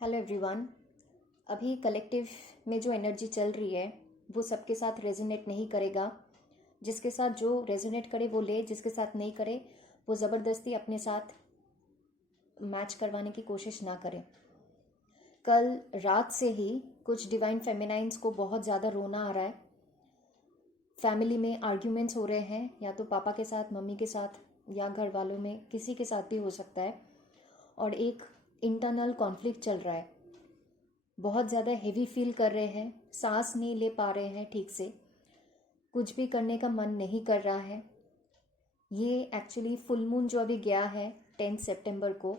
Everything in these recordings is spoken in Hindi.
Hello everyone. अभी कलेक्टिव में जो एनर्जी चल रही है वो सबके साथ रेजोनेट नहीं करेगा। जिसके साथ जो रेजोनेट करे वो ले, जिसके साथ नहीं करे वो ज़बरदस्ती अपने साथ मैच करवाने की कोशिश ना करे। कल रात से ही कुछ डिवाइन फेमिनाइंस को बहुत ज़्यादा रोना आ रहा है। फैमिली में आर्ग्यूमेंट्स हो रहे हैं, या तो पापा के साथ, मम्मी के साथ, या घर वालों में किसी के साथ भी हो सकता है। और एक इंटरनल कॉन्फ्लिक्ट चल रहा है। बहुत ज़्यादा हेवी फील कर रहे हैं, सांस नहीं ले पा रहे हैं ठीक से, कुछ भी करने का मन नहीं कर रहा है। ये एक्चुअली फुल मून जो अभी गया है 10 सितंबर को,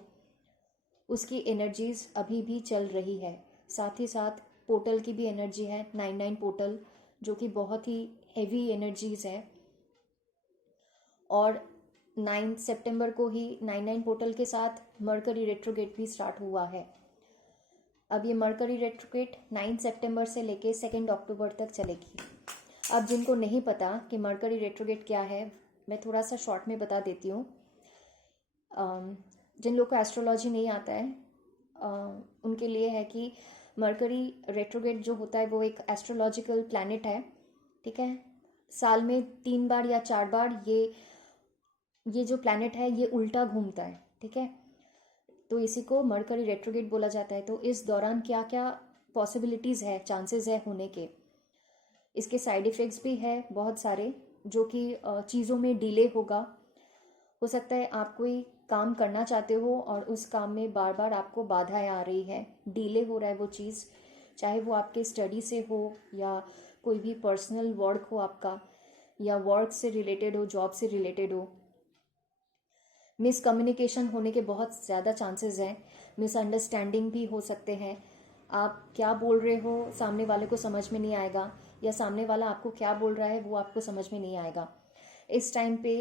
उसकी एनर्जीज अभी भी चल रही है। साथ ही साथ पोर्टल की भी एनर्जी है, 99 पोर्टल, जो कि बहुत ही हेवी एनर्जीज है। और 9 सितंबर को ही 99 पोर्टल के साथ मर्करी रेट्रोगेट भी स्टार्ट हुआ है। अब ये मर्करी रेट्रोगेट 9 सितंबर से लेके 2 अक्टूबर तक चलेगी। अब जिनको नहीं पता कि मर्करी रेट्रोगेट क्या है, मैं थोड़ा सा शॉर्ट में बता देती हूँ। जिन लोग को एस्ट्रोलॉजी नहीं आता है उनके लिए है कि मर्करी रेट्रोगेट जो होता है वो एक एस्ट्रोलॉजिकल प्लैनेट है। ठीक है, साल में 3 बार या 4 बार ये जो प्लैनेट है ये उल्टा घूमता है। ठीक है, तो इसी को मर्करी रेट्रोगेट बोला जाता है। तो इस दौरान क्या क्या पॉसिबिलिटीज़ है, चांसेस है होने के। इसके साइड इफ़ेक्ट्स भी है बहुत सारे, जो कि चीज़ों में डिले होगा। हो सकता है आप कोई काम करना चाहते हो और उस काम में बार बार आपको बाधाएं आ रही है, डिले हो रहा है वो चीज़, चाहे वो आपके स्टडी से हो या कोई भी पर्सनल वर्क हो आपका, या वर्क से रिलेटेड हो, जॉब से रिलेटेड हो। मिसकम्युनिकेशन होने के बहुत ज़्यादा चांसेस हैं। मिसअंडरस्टैंडिंग भी हो सकते हैं। आप क्या बोल रहे हो सामने वाले को समझ में नहीं आएगा, या सामने वाला आपको क्या बोल रहा है वो आपको समझ में नहीं आएगा। इस टाइम पे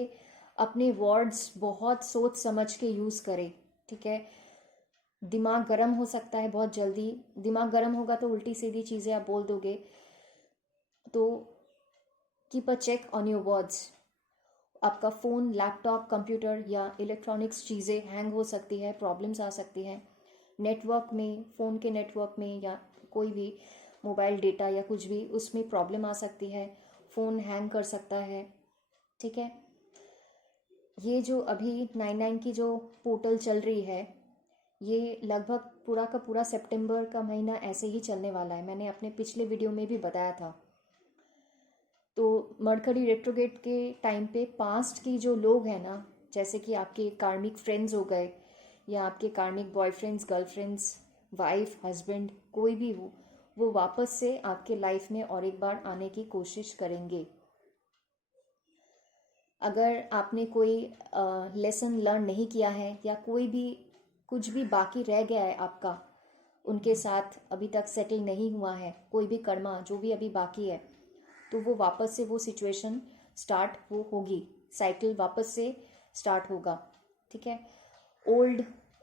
अपने वर्ड्स बहुत सोच समझ के यूज़ करें। ठीक है, दिमाग गर्म हो सकता है बहुत जल्दी। दिमाग गर्म होगा तो उल्टी सीधी चीज़ें आप बोल दोगे। तो keep a check on your words. आपका फ़ोन, लैपटॉप, कंप्यूटर या इलेक्ट्रॉनिक्स चीज़ें हैंग हो सकती है, प्रॉब्लम्स आ सकती हैं। नेटवर्क में, फ़ोन के नेटवर्क में, या कोई भी मोबाइल डेटा या कुछ भी, उसमें प्रॉब्लम आ सकती है। फ़ोन हैंग कर सकता है। ठीक है, ये जो अभी 99 की जो पोर्टल चल रही है, ये लगभग पूरा का पूरा सितंबर का महीना ऐसे ही चलने वाला है। मैंने अपने पिछले वीडियो में भी बताया था। तो मर्करी रेट्रोगेट के टाइम पे पास्ट की जो लोग हैं ना, जैसे कि आपके कार्मिक फ्रेंड्स हो गए, या आपके कार्मिक बॉयफ्रेंड्स, गर्लफ्रेंड्स, वाइफ, हस्बैंड, कोई भी हो, वो वापस से आपके लाइफ में और एक बार आने की कोशिश करेंगे। अगर आपने कोई लेसन लर्न नहीं किया है, या कोई भी कुछ भी बाकी रह गया है आपका, उनके साथ अभी तक सेटल नहीं हुआ है, कोई भी कर्मा जो भी अभी बाकी है, तो वो वापस से वो सिचुएशन स्टार्ट वो होगी, साइकिल वापस से स्टार्ट होगा। ठीक है, ओल्ड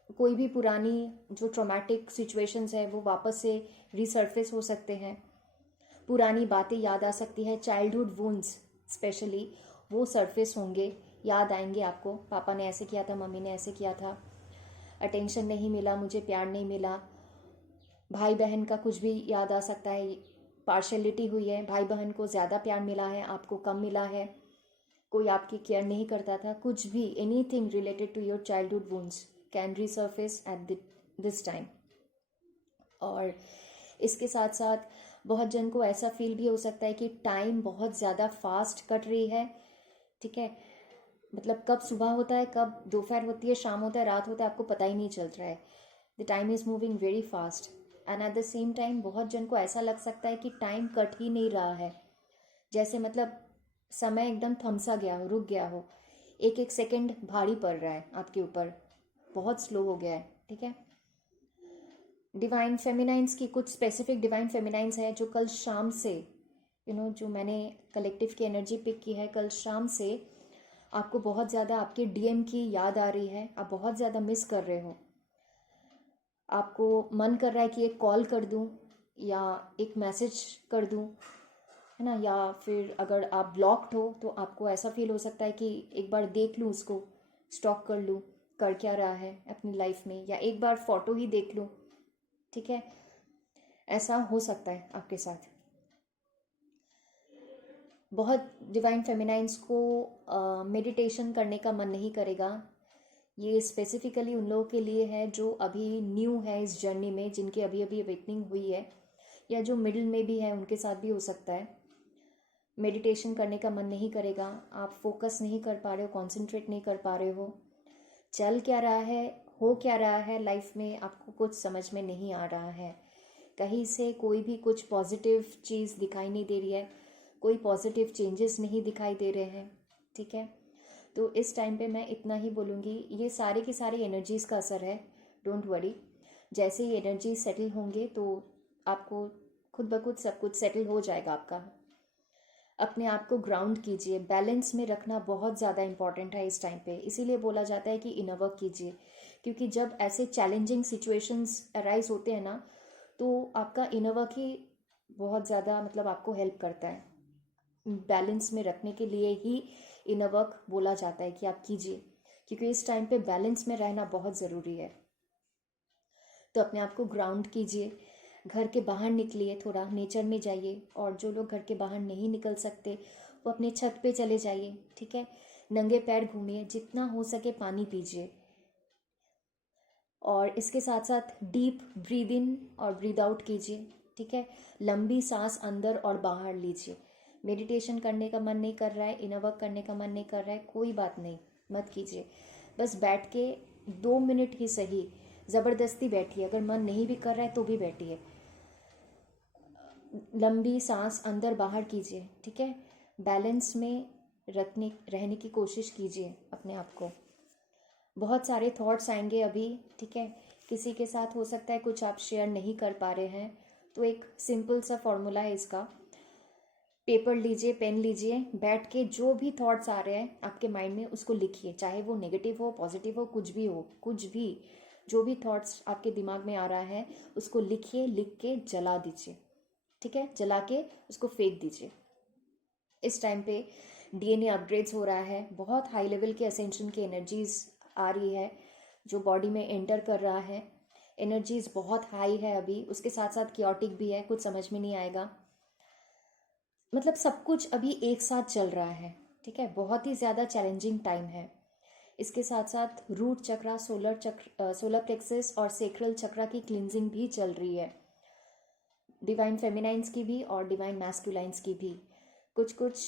कोई भी पुरानी जो ट्रॉमेटिक सिचुएशंस है वो वापस से रिसर्फेस हो सकते हैं। पुरानी बातें याद आ सकती है, चाइल्डहुड वुंड्स स्पेशली वो सरफेस होंगे, याद आएंगे आपको। पापा ने ऐसे किया था, मम्मी ने ऐसे किया था, अटेंशन नहीं मिला, मुझे प्यार नहीं मिला। भाई बहन का कुछ भी याद आ सकता है, पार्शलिटी हुई है, भाई बहन को ज़्यादा प्यार मिला है, आपको कम मिला है, कोई आपकी केयर नहीं करता था, कुछ भी, anything related to your childhood wounds can resurface at this time. और इसके साथ साथ बहुत जन को ऐसा फील भी हो सकता है कि टाइम बहुत ज़्यादा फास्ट कट रही है। ठीक है, मतलब कब सुबह होता है, कब दोपहर होती है, शाम होता है, रात होता है, आपको पता ही नहीं चल रहा है। The time is moving very fast, and at the same time बहुत जन को ऐसा लग सकता है कि टाइम कट ही नहीं रहा है, जैसे मतलब समय एकदम थमसा गया हो, रुक गया हो, एक एक सेकंड भारी पड़ रहा है आपके ऊपर, बहुत स्लो हो गया है। ठीक है, डिवाइन फेमिनाइंस की कुछ स्पेसिफिक डिवाइन फेमिनाइंस है जो कल शाम से, जो मैंने कलेक्टिव की एनर्जी पिक की है, कल शाम से आपको बहुत ज़्यादा आपके डीएम की याद आ रही है, आप बहुत ज़्यादा मिस कर रहे हो। आपको मन कर रहा है कि एक कॉल कर दूं या एक मैसेज कर दूं, है ना, या फिर अगर आप ब्लॉक्ड हो तो आपको ऐसा फील हो सकता है कि एक बार देख लूं उसको, स्टॉक कर लूं, कर क्या रहा है अपनी लाइफ में, या एक बार फ़ोटो ही देख लूं। ठीक है, ऐसा हो सकता है आपके साथ। बहुत डिवाइन फेमिनाइंस को मेडिटेशन करने का मन नहीं करेगा। ये स्पेसिफिकली उन लोगों के लिए है जो अभी न्यू है इस जर्नी में, जिनकी अभी अभी अवेकनिंग हुई है, या जो मिडिल में भी है, उनके साथ भी हो सकता है। मेडिटेशन करने का मन नहीं करेगा, आप फोकस नहीं कर पा रहे हो, कंसंट्रेट नहीं कर पा रहे हो, चल क्या रहा है, हो क्या रहा है लाइफ में, आपको कुछ समझ में नहीं आ रहा है। कहीं से कोई भी कुछ पॉजिटिव चीज़ दिखाई नहीं दे रही है, कोई पॉजिटिव चेंजेस नहीं दिखाई दे रहे हैं। ठीक है, तो इस टाइम पे मैं इतना ही बोलूँगी, ये सारे की सारी एनर्जीज़ का असर है, डोंट वरी। जैसे ही एनर्जी सेटल होंगे तो आपको खुद ब खुद सब कुछ सेटल हो जाएगा आपका। अपने आप को ग्राउंड कीजिए, बैलेंस में रखना बहुत ज़्यादा इंपॉर्टेंट है इस टाइम पे। इसीलिए बोला जाता है कि इनर वर्क कीजिए, क्योंकि जब ऐसे चैलेंजिंग सिचुएशंस अराइज होते हैं ना, तो आपका इनर वर्क ही बहुत ज़्यादा मतलब आपको हेल्प करता है। बैलेंस में रखने के लिए ही इनर वर्क बोला जाता है कि आप कीजिए, क्योंकि इस टाइम पे बैलेंस में रहना बहुत ज़रूरी है। तो अपने आप को ग्राउंड कीजिए, घर के बाहर निकलिए, थोड़ा नेचर में जाइए, और जो लोग घर के बाहर नहीं निकल सकते वो अपने छत पे चले जाइए। ठीक है, नंगे पैर घूमिए, जितना हो सके पानी पीजिए, और इसके साथ साथ डीप ब्रीद इन और ब्रीद आउट कीजिए। ठीक है, लंबी सांस अंदर और बाहर लीजिए। मेडिटेशन करने का मन नहीं कर रहा है, इनर वर्क करने का मन नहीं कर रहा है, कोई बात नहीं, मत कीजिए। बस बैठ के 2 मिनट ही सही, ज़बरदस्ती बैठिए, अगर मन नहीं भी कर रहा है तो भी बैठिए। लंबी सांस अंदर बाहर कीजिए। ठीक है, बैलेंस में रहने की कोशिश कीजिए अपने आप को। बहुत सारे थॉट्स आएंगे अभी। ठीक है, किसी के साथ हो सकता है कुछ आप शेयर नहीं कर पा रहे हैं, तो एक सिंपल सा फॉर्मूला है इसका। पेपर लीजिए, पेन लीजिए, बैठ के जो भी थॉट्स आ रहे हैं आपके माइंड में उसको लिखिए, चाहे वो नेगेटिव हो, पॉजिटिव हो, कुछ भी हो, कुछ भी, जो भी थॉट्स आपके दिमाग में आ रहा है उसको लिखिए, लिख के जला दीजिए। ठीक है, जला के उसको फेंक दीजिए। इस टाइम पे डीएनए अपग्रेड्स हो रहा है, बहुत हाई लेवल के असेंशन की एनर्जीज आ रही है जो बॉडी में एंटर कर रहा है। एनर्जीज बहुत हाई है अभी, उसके साथ साथ क्योटिक भी है, कुछ समझ में नहीं आएगा, मतलब सब कुछ अभी एक साथ चल रहा है। ठीक है, बहुत ही ज़्यादा चैलेंजिंग टाइम है। इसके साथ साथ रूट चक्रा, सोलर प्लेक्सस और सेक्रल चक्रा की क्लिनजिंग भी चल रही है, डिवाइन फेमिनाइंस की भी और डिवाइन मैस्कुलाइंस की भी। कुछ कुछ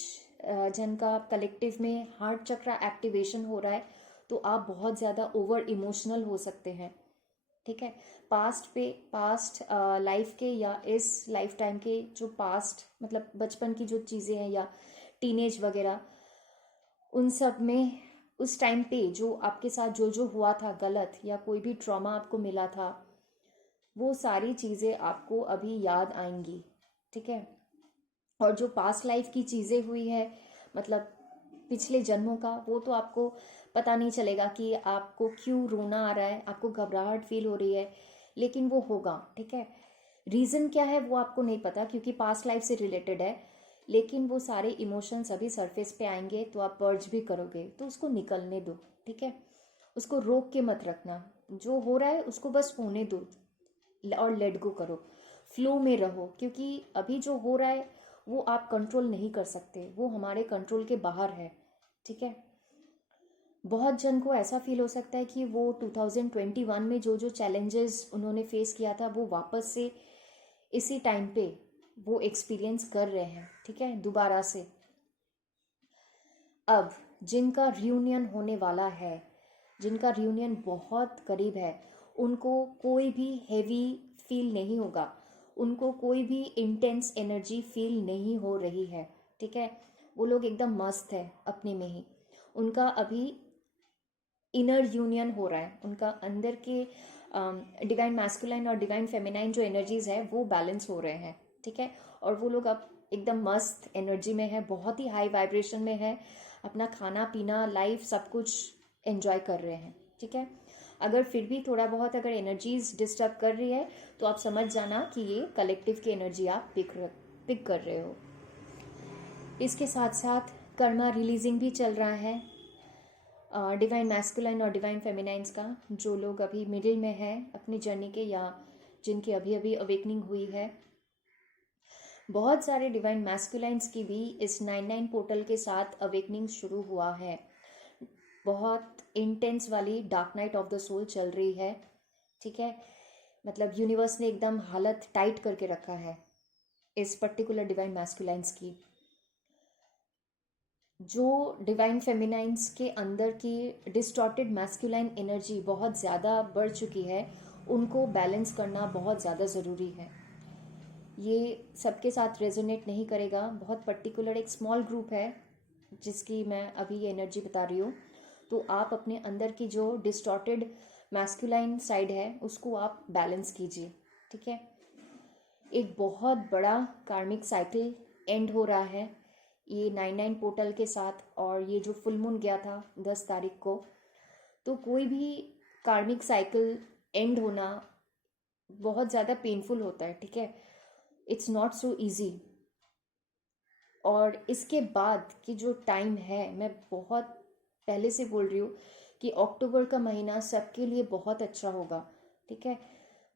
जन का कलेक्टिव में हार्ट चक्रा एक्टिवेशन हो रहा है, तो आप बहुत ज़्यादा ओवर इमोशनल हो सकते हैं। ठीक है, पास्ट लाइफ के या इस लाइफ टाइम के जो पास्ट मतलब बचपन की जो चीज़ें हैं या टीनेज वगैरह, उन सब में उस टाइम पे जो आपके साथ जो जो हुआ था गलत, या कोई भी ट्रॉमा आपको मिला था, वो सारी चीज़ें आपको अभी याद आएंगी। ठीक है, और जो पास्ट लाइफ की चीज़ें हुई है मतलब पिछले जन्मों का, वो तो आपको पता नहीं चलेगा कि आपको क्यों रोना आ रहा है, आपको घबराहट फील हो रही है, लेकिन वो होगा। ठीक है, रीज़न क्या है वो आपको नहीं पता क्योंकि पास्ट लाइफ से रिलेटेड है, लेकिन वो सारे इमोशंस अभी सरफेस पे आएंगे तो आप पर्ज भी करोगे, तो उसको निकलने दो। ठीक है, उसको रोक के मत रखना, जो हो रहा है उसको बस होने दो और लेट गो करो, फ्लो में रहो, क्योंकि अभी जो हो रहा है वो आप कंट्रोल नहीं कर सकते, वो हमारे कंट्रोल के बाहर है। ठीक है, बहुत जन को ऐसा फील हो सकता है कि वो 2021 में जो जो चैलेंजेस उन्होंने फेस किया था वो वापस से इसी टाइम पे वो एक्सपीरियंस कर रहे हैं। ठीक है, दोबारा से। अब जिनका रियूनियन होने वाला है, जिनका रियूनियन बहुत करीब है, उनको कोई भी हैवी फील नहीं होगा, उनको कोई भी इंटेंस एनर्जी फील नहीं हो रही है। ठीक है, वो लोग एकदम मस्त है अपने में ही, उनका अभी इनर यूनियन हो रहा है, उनका अंदर के डिवाइन मैस्कुलाइन और डिवाइन फेमिनाइन जो एनर्जीज है वो बैलेंस हो रहे हैं। ठीक है, और वो लोग अब एकदम मस्त एनर्जी में है, बहुत ही हाई वाइब्रेशन में है, अपना खाना पीना लाइफ सब कुछ एंजॉय कर रहे हैं। ठीक है, अगर फिर भी थोड़ा बहुत अगर एनर्जीज डिस्टर्ब कर रही है तो आप समझ जाना कि ये कलेक्टिव की एनर्जी आप पिक कर रहे हो। इसके साथ साथ कर्मा रिलीजिंग भी चल रहा है, डिवाइन मैस्कुलाइन और डिवाइन फेमिनाइंस का। जो लोग अभी मिडिल में है अपनी जर्नी के या जिनकी अभी अभी अवेकनिंग हुई है, बहुत सारे डिवाइन मैस्कुलाइंस की भी इस 99 पोर्टल के साथ अवेकनिंग शुरू हुआ है। बहुत इंटेंस वाली dark night of the soul चल रही है, ठीक है। मतलब यूनिवर्स ने एकदम हालत टाइट करके रखा है इस पर्टिकुलर डिवाइन मैस्कुलाइंस की। जो डिवाइन फेमिनाइंस के अंदर की डिस्टॉर्टेड मैस्कुलाइन एनर्जी बहुत ज़्यादा बढ़ चुकी है, उनको बैलेंस करना बहुत ज़्यादा ज़रूरी है। ये सबके साथ रेजोनेट नहीं करेगा, बहुत पर्टिकुलर एक स्मॉल ग्रुप है जिसकी मैं अभी ये एनर्जी बता रही हूँ। तो आप अपने अंदर की जो डिस्टॉर्टेड मैस्कुलाइन साइड है उसको आप बैलेंस कीजिए, ठीक है। एक बहुत बड़ा कार्मिक साइकिल एंड हो रहा है ये 99 पोर्टल के साथ, और ये जो फुल मून गया था 10 तारीख को, तो कोई भी कार्मिक साइकिल एंड होना बहुत ज़्यादा पेनफुल होता है, ठीक है। It's not so easy. और इसके बाद की जो टाइम है, मैं बहुत पहले से बोल रही हूँ कि अक्टूबर का महीना सबके लिए बहुत अच्छा होगा, ठीक है।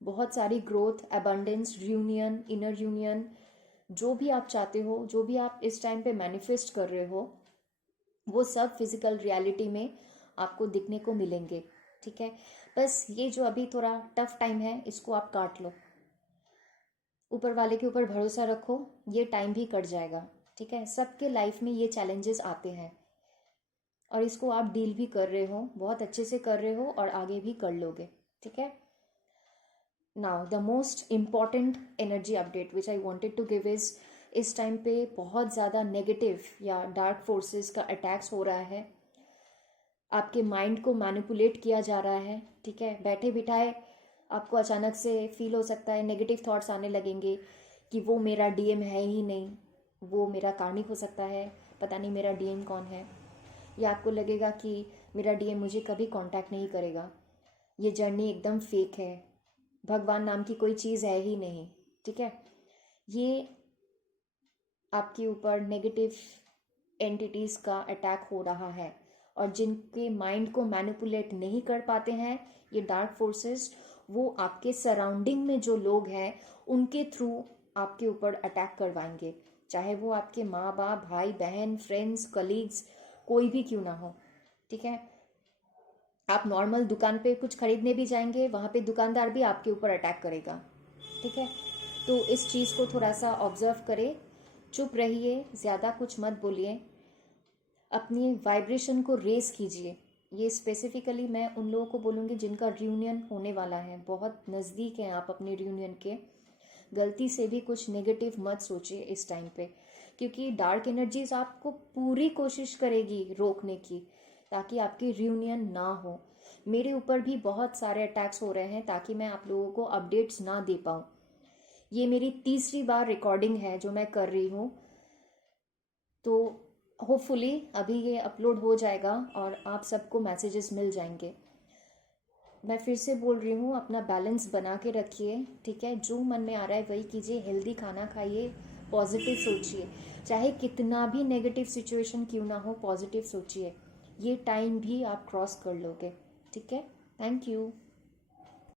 बहुत सारी growth, abundance, reunion, inner union, जो भी आप चाहते हो, जो भी आप इस टाइम पे मैनिफेस्ट कर रहे हो, वो सब फिजिकल रियलिटी में आपको दिखने को मिलेंगे, ठीक है। बस ये जो अभी थोड़ा टफ टाइम है इसको आप काट लो, ऊपर वाले के ऊपर भरोसा रखो, ये टाइम भी कट जाएगा, ठीक है। सबके लाइफ में ये चैलेंजेस आते हैं और इसको आप डील भी कर रहे हो, बहुत अच्छे से कर रहे हो और आगे भी कर लोगे, ठीक है। Now the most important energy update which I wanted to give is, इस टाइम पे बहुत ज़्यादा नेगेटिव या डार्क फोर्सेस का अटैक्स हो रहा है, आपके माइंड को मैनिपुलेट किया जा रहा है, ठीक है। बैठे बिठाए आपको अचानक से फील हो सकता है, नेगेटिव थॉट्स आने लगेंगे कि वो मेरा डीएम है ही नहीं, वो मेरा कार्मिक हो सकता है, पता नहीं मेरा डीएम कौन है। या आपको लगेगा कि मेरा डीएम मुझे कभी कांटेक्ट नहीं करेगा, ये जर्नी एकदम फेक है, भगवान नाम की कोई चीज़ है ही नहीं, ठीक है। ये आपके ऊपर नेगेटिव एंटिटीज़ का अटैक हो रहा है, और जिनके माइंड को मैनिपुलेट नहीं कर पाते हैं ये डार्क फोर्सेस, वो आपके सराउंडिंग में जो लोग हैं उनके थ्रू आपके ऊपर अटैक करवाएंगे, चाहे वो आपके माँ बाप, भाई बहन, फ्रेंड्स, कलीग्स, कोई भी क्यों ना हो, ठीक है। आप नॉर्मल दुकान पे कुछ खरीदने भी जाएंगे, वहाँ पे दुकानदार भी आपके ऊपर अटैक करेगा, ठीक है। तो इस चीज़ को थोड़ा सा ऑब्जर्व करें, चुप रहिए, ज़्यादा कुछ मत बोलिए, अपनी वाइब्रेशन को रेस कीजिए। ये स्पेसिफिकली मैं उन लोगों को बोलूँगी जिनका रियूनियन होने वाला है, बहुत नज़दीक हैं आप अपने रियूनियन के, गलती से भी कुछ नेगेटिव मत सोचिए इस टाइम पे, क्योंकि डार्क एनर्जीज आपको पूरी कोशिश करेगी रोकने की ताकि आपकी रियूनियन ना हो। मेरे ऊपर भी बहुत सारे अटैक्स हो रहे हैं ताकि मैं आप लोगों को अपडेट्स ना दे पाऊँ। ये मेरी तीसरी बार रिकॉर्डिंग है जो मैं कर रही हूँ, तो होपफुली अभी ये अपलोड हो जाएगा और आप सबको मैसेजेस मिल जाएंगे। मैं फिर से बोल रही हूँ, अपना बैलेंस बना के रखिए, ठीक है। जो मन में आ रहा है वही कीजिए, हेल्दी खाना खाइए, पॉजिटिव सोचिए, चाहे कितना भी नेगेटिव सिचुएशन क्यों ना हो, पॉजिटिव सोचिए, ये टाइम भी आप क्रॉस कर लोगे, ठीक है। Thank you.